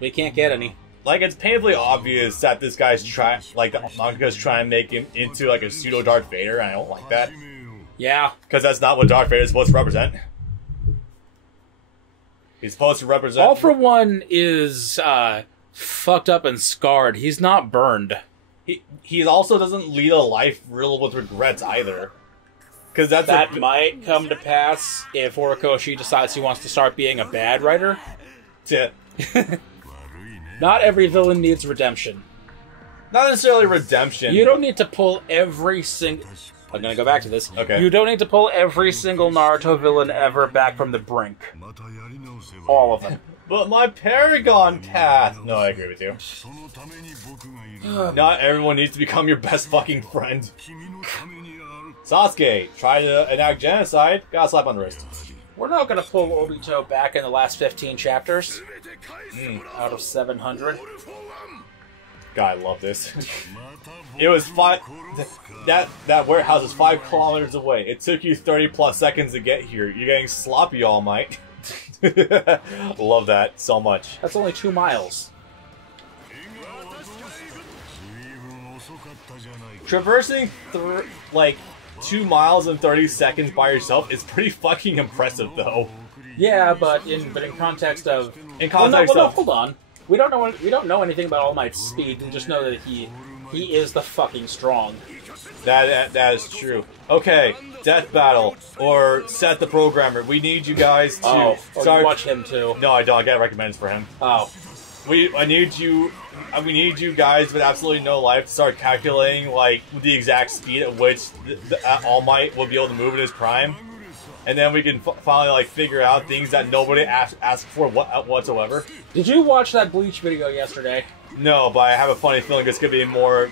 We can't get any. Like, it's painfully obvious that this guy's trying, like, the manga's trying to make him into, like, a pseudo Darth Vader, and I don't like that. Yeah. Because that's not what Darth Vader is supposed to represent. He's supposed to represent... All for One is, fucked up and scarred. He's not burned. He also doesn't lead a life riddled with regrets, either. Because that might come to pass if Horikoshi decides he wants to start being a bad writer. Yeah. Not every villain needs redemption. Not necessarily redemption. You don't need to pull every single... I'm gonna go back to this. Okay. You don't need to pull every single Naruto villain ever back from the brink. All of them. But my Paragon path... No, I agree with you. Not everyone needs to become your best fucking friend. Sasuke, try to enact genocide, got a slap on the wrist. We're not gonna pull Obito back in the last 15 chapters. Out of 700. God, I love this. It was 5... That warehouse is 5 kilometers away. It took you 30 plus seconds to get here. You're getting sloppy, All Might. Love that so much. That's only 2 miles. Traversing like 2 miles in 30 seconds by yourself is pretty fucking impressive, though. Yeah, but in context of hold on. We don't know anything about All Might's speed. We just know that he is the fucking strong. That is true. Okay, Death Battle or Set the Programmer. We need you guys to start. You watch him too. No, I don't. I got recommends for him. Oh, we need you guys with absolutely no life to start calculating like the exact speed at which All Might will be able to move in his prime, and then we can finally like figure out things that nobody asked for whatsoever. Did you watch that Bleach video yesterday? No, but I have a funny feeling it's gonna be more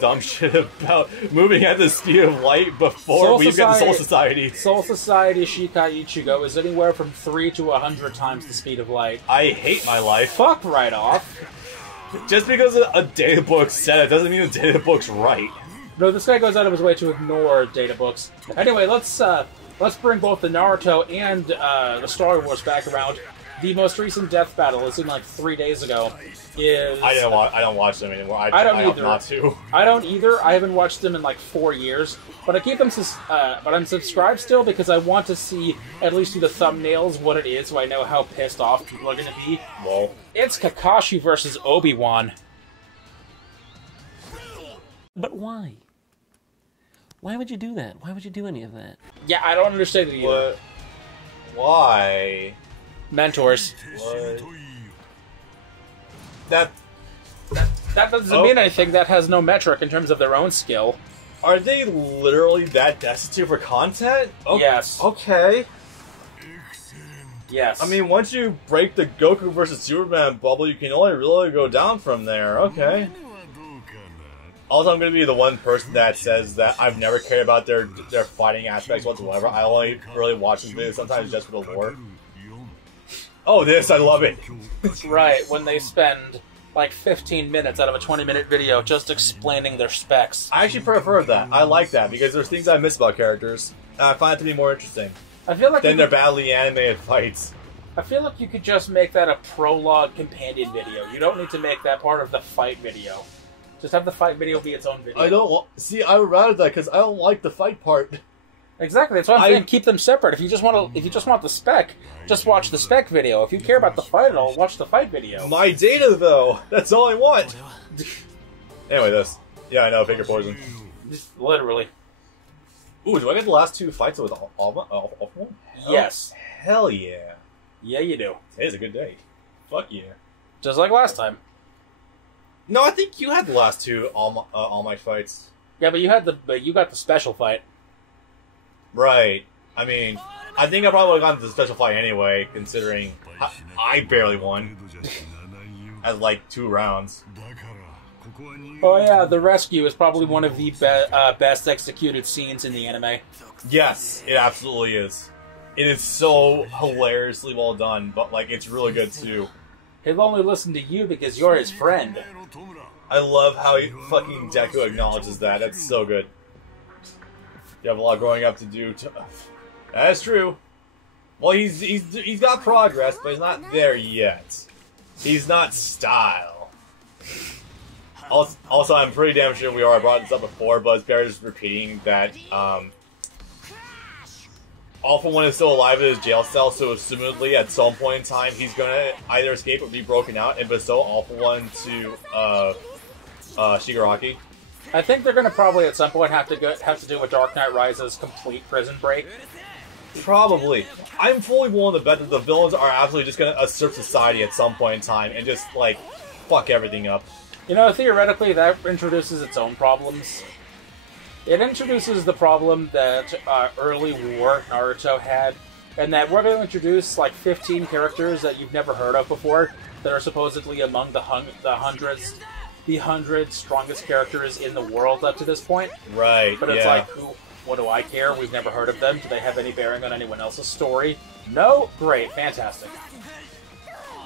dumb shit about moving at the speed of light before we get the Soul Society. Soul Society Shikai Ichigo is anywhere from 3 to 100 times the speed of light. I hate my life. Fuck right off. Just because a databook said it doesn't mean the databook's right. No, this guy goes out of his way to ignore databooks. Anyway, let's bring both the Naruto and the Star Wars back around. The most recent death battle is in like 3 days ago. I don't watch them anymore. I don't either. Not to. I don't either. I haven't watched them in like 4 years, but I keep them. But I'm subscribed still because I want to see at least through the thumbnails what it is, so I know how pissed off people are going to be. Whoa! It's Kakashi versus Obi-Wan. But why? Why would you do that? Why would you do any of that? Yeah, I don't understand it either. Why? Mentors. What? That doesn't mean anything. That has no metric in terms of their own skill. Are they literally that destitute for content? Yes. Okay. Yes. I mean, once you break the Goku versus Superman bubble, you can only really go down from there. Okay. Also, I'm going to be the one person that says that I've never cared about their fighting aspects whatsoever. I only really watch these videos sometimes just for the lore. Oh, this, I love it. Right, when they spend like 15 minutes out of a 20-minute video just explaining their specs. I actually prefer that. I like that because there's things I miss about characters. And I find it to be more interesting I feel like than their badly animated fights. I feel like you could just make that a prologue companion video. You don't need to make that part of the fight video. Just have the fight video be its own video. I would rather that because I don't like the fight part. Exactly, that's what I'm saying. Keep them separate. If you just want the spec, just watch the spec video. If you care about the fight at all, watch the fight video. My data, though. That's all I want. Anyway, this. Yeah, I know. Finger poison. Literally. Ooh, do I get the last 2 fights with all? Yes. Hell yeah. Yeah, you do. Today's a good day. Fuck yeah. Just like last time. No, I think you had the last 2 all my fights. Yeah, but you got the special fight. Right. I mean, I think I probably would have gone to the special fight anyway, considering I barely won. At like 2 rounds. Oh yeah, the rescue is probably one of the best executed scenes in the anime. Yes, it absolutely is. It is so hilariously well done, but like it's really good too. He'll only listen to you because you're his friend. I love how fucking Deku acknowledges that. That's so good. You have a lot growing up to do. That's true. Well, he's got progress, but he's not there yet. He's not style. Also, I'm pretty damn sure I brought this up before, but it's better just repeating that, All for One is still alive in his jail cell, so assumedly at some point in time he's gonna either escape or be broken out and bestow All for One to, Shigaraki. I think they're gonna probably at some point have to do a Dark Knight Rises complete prison break. Probably. I'm fully willing to bet that the villains are absolutely just gonna usurp society at some point in time and just, like, fuck everything up. You know, theoretically, that introduces its own problems. It introduces the problem that early war Naruto had, and that we're going to introduce, like, 15 characters that you've never heard of before that are supposedly among the 100 strongest characters in the world up to this point. Right, But it's like, what do I care? We've never heard of them. Do they have any bearing on anyone else's story? No? Great. Fantastic.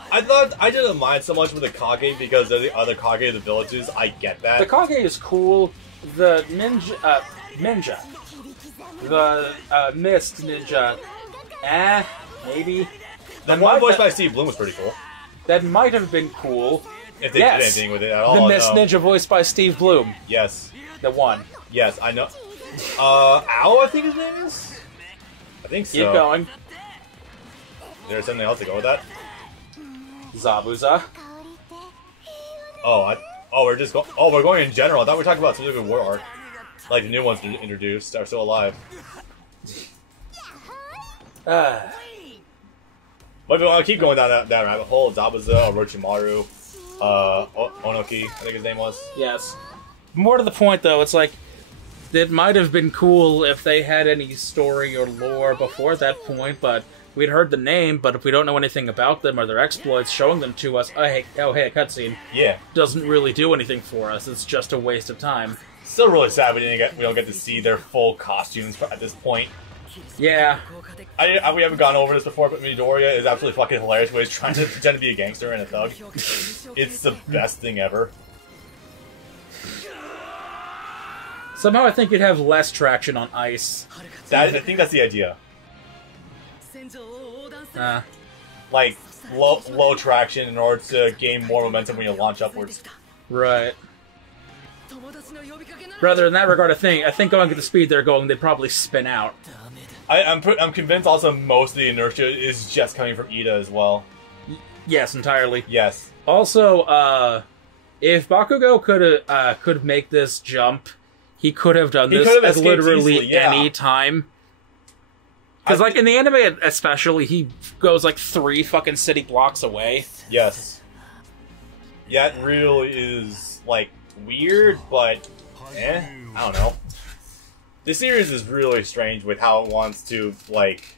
I didn't mind so much with the Kage because of the other Kage of the villages. I get that. The Kage is cool. The ninja. The mist ninja. Maybe. The one voiced by Steve Bloom was pretty cool. That might have been cool. If they did anything with it at all. The mist ninja voiced by Steve Bloom. Yes. The one. Yes, I know. Ao, I think his name is? I think so. Keep going. Is there something else to go with that? Zabuza. We're going in general. I thought we were talking about specific war arc. Like the new ones introduced are still alive. But if we want to keep going down that rabbit hole, Zabuza, Orochimaru, Onoki, I think his name was. Yes. More to the point, though, it's like, it might have been cool if they had any story or lore before that point, but we'd heard the name, but if we don't know anything about them or their exploits, showing them to us, hey, a cutscene, doesn't really do anything for us. It's just a waste of time. Still really sad we don't get to see their full costumes at this point. Yeah. We haven't gone over this before, but Midoriya is absolutely fucking hilarious when he's trying to pretend to be a gangster and a thug. It's the best thing ever. Somehow I think you'd have less traction on ice. I think that's the idea. Like, low traction in order to gain more momentum when you launch upwards. Right. Rather, in that regard, I think going at the speed they're going, they'd probably spin out. I'm convinced also most of the inertia is just coming from Ida as well. Yes, entirely. Yes. Also, if Bakugo could make this jump, he could have done this at literally easily, any time. Because, like, in the anime especially, he goes, like, 3 fucking city blocks away. Yes. Yeah, it really is, like, weird, but, I don't know. This series is really strange with how it wants to, like,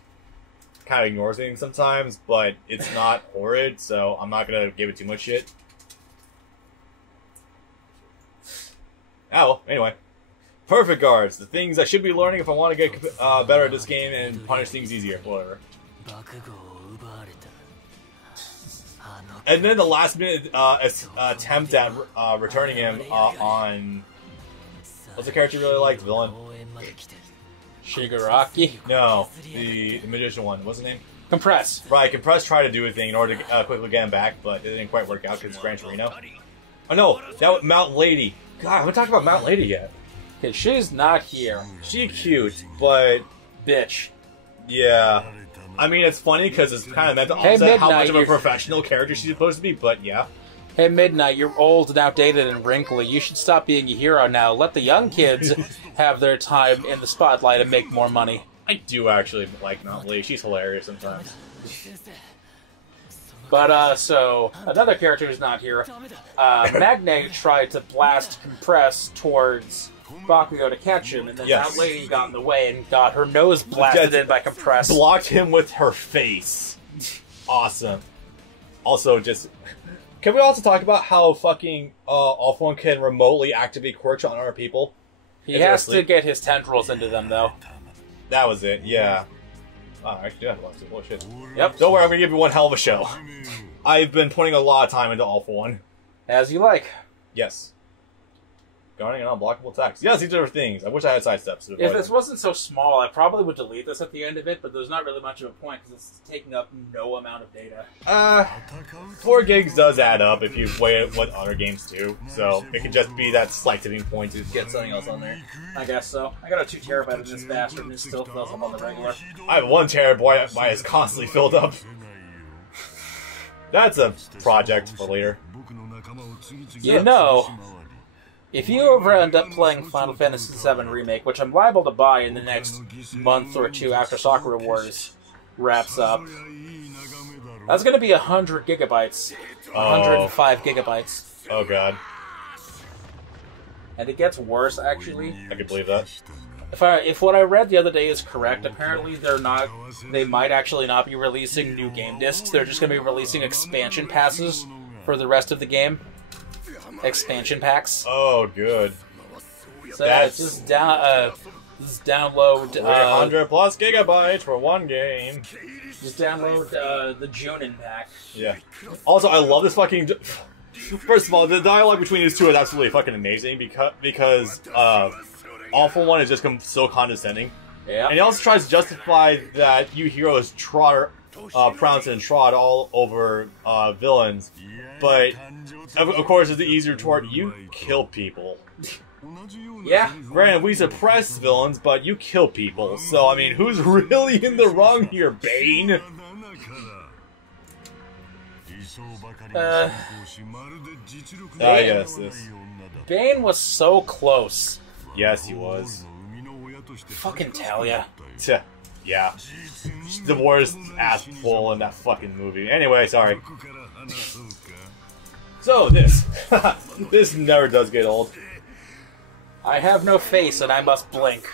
kind of ignore things sometimes, but it's not horrid, so I'm not gonna give it too much shit. Well, anyway. Perfect guards, the things I should be learning if I want to get better at this game and punish things easier, whatever. And then the last minute attempt at returning him on... What's the character you really like? The villain? Shigaraki? No, the magician one. What's his name? Compress. Right, Compress tried to do a thing in order to quickly get him back, but it didn't quite work out because it's Gran Torino. Oh no, that was Mount Lady. God, I haven't talked about Mount Lady yet. Okay, she's not here. She's cute, but... Bitch. Yeah. I mean, it's funny because it's kind of meant to offset how much of a professional character she's supposed to be, but yeah. Hey, Midnight, you're old and outdated and wrinkly. You should stop being a hero now. Let the young kids have their time in the spotlight and make more money. I do actually like Mount Lady. She's hilarious sometimes. But, so, another character who's not here. Magnate tried to blast Compress towards Bakugo to catch him, and then that lady got in the way and got her nose blasted in by Compress. Blocked him with her face. Awesome. Also, just... Can we also talk about how fucking All For One can remotely activate quirks on other people? He has to get his tendrils into them, though. That was it, yeah. Oh, I actually do have to watch it. Holy shit. Yep. Don't worry, I'm gonna give you one hell of a show. I've been putting a lot of time into All For One. As you like. Yes. guarding and unblockable attacks. Yes, these are things. I wish I had sidesteps. To If avoid this them. wasn't so small, I probably would delete this at the end of it, but there's not really much of a point because it's taking up no amount of data. 4 gigs does add up if you weigh it what other games do. So it could just be that slight tipping point to get something else on there. I guess so. I got a 2 terabyte of this bastard and it still fills up on the regular. I have 1 terabyte, mine is constantly filled up. That's a project for later. You know, if you ever end up playing Final Fantasy VII Remake, which I'm liable to buy in the next month or two after Sakura Wars wraps up, that's going to be 100 gigabytes. 105 gigabytes. Oh god. And it gets worse, actually. I can believe that. If what I read the other day is correct, apparently they might actually not be releasing new game discs. They're just going to be releasing expansion passes for the rest of the game. Expansion packs. Oh, good. So yeah, just download 100 plus gigabytes for 1 game. Just download the Junin pack. Yeah. Also, I love this fucking. First of all, the dialogue between these two is absolutely fucking amazing because Awful One is just so condescending. Yeah. And he also tries to justify that you heroes prounce and trot all over villains, but of course, it's the easier retort: you kill people. Yeah. Granted, we suppress villains, but you kill people. So I mean, who's really in the wrong here, Bane? Yes, this. Bane was so close. Yes, he was. Fucking Talia. Yeah. The worst asshole in that fucking movie. Anyway, sorry. So, this. This never does get old. I have no face and I must blink.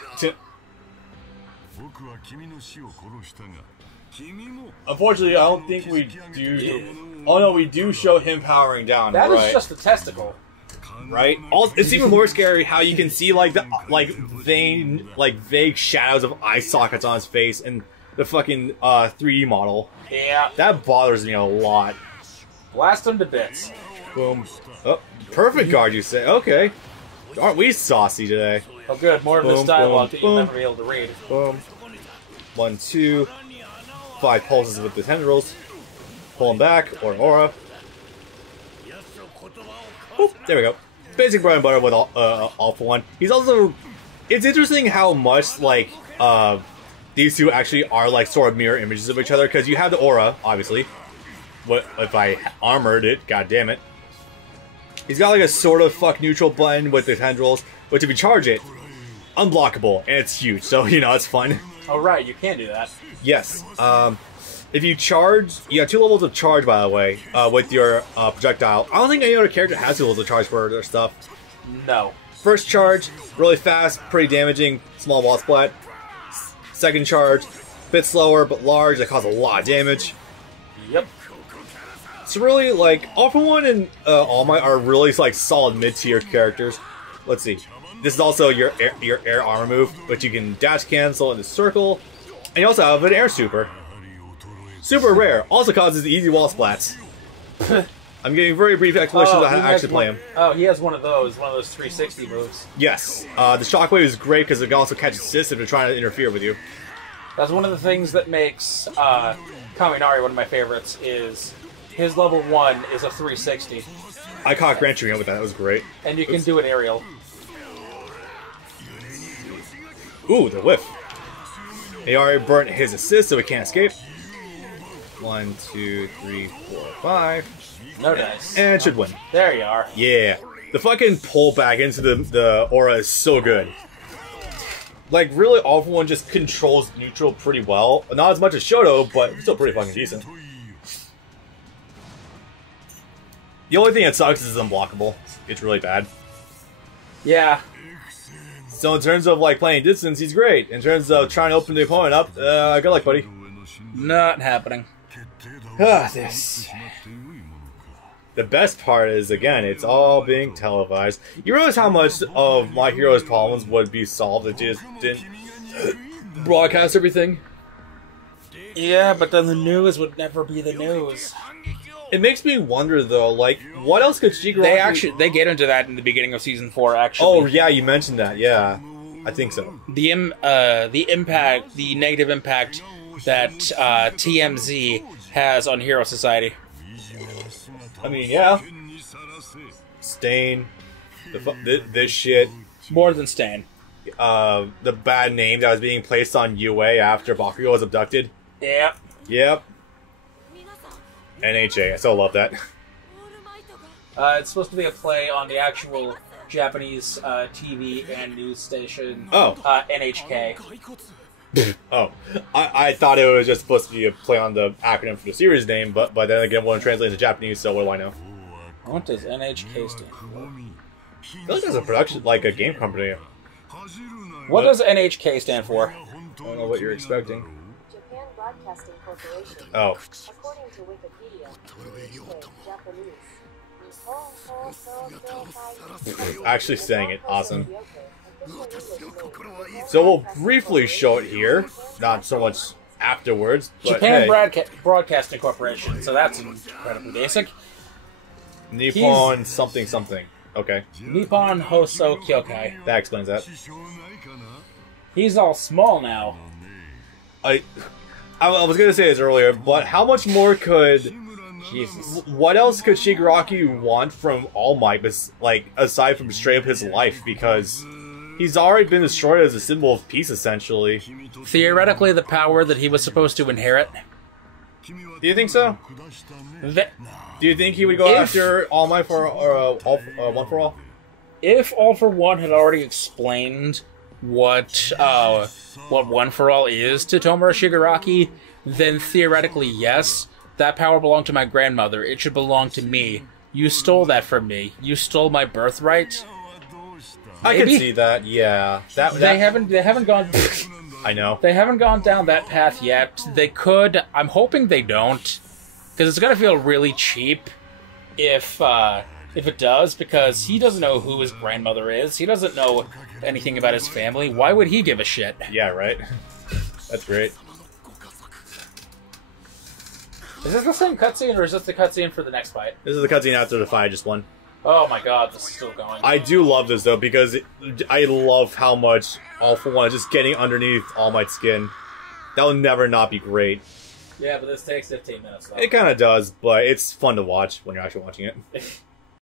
Unfortunately, I don't think we do... Oh no, we do show him powering down, That right? is just a testicle. Right? It's even more scary how you can see vague shadows of eye sockets on his face and the fucking 3D model. Yeah. That bothers me a lot. Blast him to bits. Boom. Oh, perfect guard, you say? Okay. Aren't we saucy today? Oh good, more of Boom, this dialogue boom, that you'll boom. never be able to read. Boom. 1, 2. 5 pulses with the tendrils. Pull him back, or an aura. Boop, there we go. Basic bread and butter with Awful One. He's also... It's interesting how much, like, these two actually are, like, sort of mirror images of each other, because you have the aura, obviously. What if I armored it? God damn it. He's got, like, a sort of fuck neutral button with the tendrils, which if you charge it, unblockable, and it's huge, so, you know, it's fun. Oh right, you can do that. Yes. If you charge, you have 2 levels of charge, by the way, with your projectile. I don't think any other character has 2 levels of charge for their stuff. No. First charge, really fast, pretty damaging, small wall splat. Second charge, bit slower but large, that causes a lot of damage. Yep. So really, like, Awful One and All Might are really, like, solid mid-tier characters. Let's see. This is also your air armor move, but you can dash cancel in the circle. And you also have an air super. Super rare. Also causes easy wall splats. I'm getting very brief explanations on how to actually play him. Oh, he has one of those 360 moves. Yes. The shockwave is great because it can also catch assists if they're trying to interfere with you. That's one of the things that makes Kaminari one of my favorites, is his level 1 is a 360. I caught Gran Torino with that. That was great. And you can do an aerial. Ooh, the whiff. He already burnt his assist, so he can't escape. 1, 2, 3, 4, 5. No dice. And it should win. There you are. Yeah. The fucking pull back into the aura is so good. Like, really, Awful One just controls neutral pretty well. Not as much as Shoto, but still pretty fucking decent. The only thing that sucks is it's unblockable. It's really bad. Yeah. So in terms of, like, playing distance, he's great. In terms of trying to open the opponent up, good luck, buddy. Not happening. This. The best part is, again, it's all being televised. You realize how much of My Hero's problems would be solved if they just didn't broadcast everything? Yeah, but then the news would never be the news. It makes me wonder though, like, what else could Shigaraki... They get into that in the beginning of season 4. Actually. Oh yeah, you mentioned that. Yeah, I think so. The negative impact that TMZ has on Hero Society. I mean, yeah. Stain, this shit. More than Stain. The bad name that was being placed on UA after Bakugo was abducted. Yep. Yep. NHA, I still love that. It's supposed to be a play on the actual Japanese TV and news station. Oh. NHK. Oh. I thought it was just supposed to be a play on the acronym for the series name, but then again, it won't translate into Japanese, so what do I know? What does NHK stand for? I feel like there's a production, like a game company. What does NHK stand for? I don't know what you're expecting. Japan Broadcasting Corporation. Oh. According to Wikipedia, Japanese. Actually saying it. Awesome. So we'll briefly show it here. Not so much afterwards. But Japan hey. Broadcasting Corporation. So that's incredibly basic. Nippon something something. Okay. Nippon Hoso Kyokai. That explains that. He's all small now. I was gonna say this earlier, but how much more could... Jesus. What else could Shigaraki want from All Might, like, aside from straight up his life? Because he's already been destroyed as a symbol of peace, essentially. Theoretically, the power that he was supposed to inherit. Do you think so? Do you think he would go after All Might for One for All? If All for One had already explained what One for All is to Tomura Shigaraki, then theoretically, yes. That power belonged to my grandmother. It should belong to me. You stole that from me. You stole my birthright. I can see that. Yeah. They haven't gone. I know. They haven't gone down that path yet. They could. I'm hoping they don't, because it's gonna feel really cheap if it does. Because he doesn't know who his grandmother is. He doesn't know anything about his family. Why would he give a shit? Yeah. Right. That's great. Is this the same cutscene, or is this the cutscene for the next fight? This is the cutscene after the fight I just won. Oh my god, this is still going. I do love this, though, because I love how much All for One is just getting underneath All Might's skin. That will never not be great. Yeah, but this takes 15 minutes, though. It kind of does, but it's fun to watch when you're actually watching it.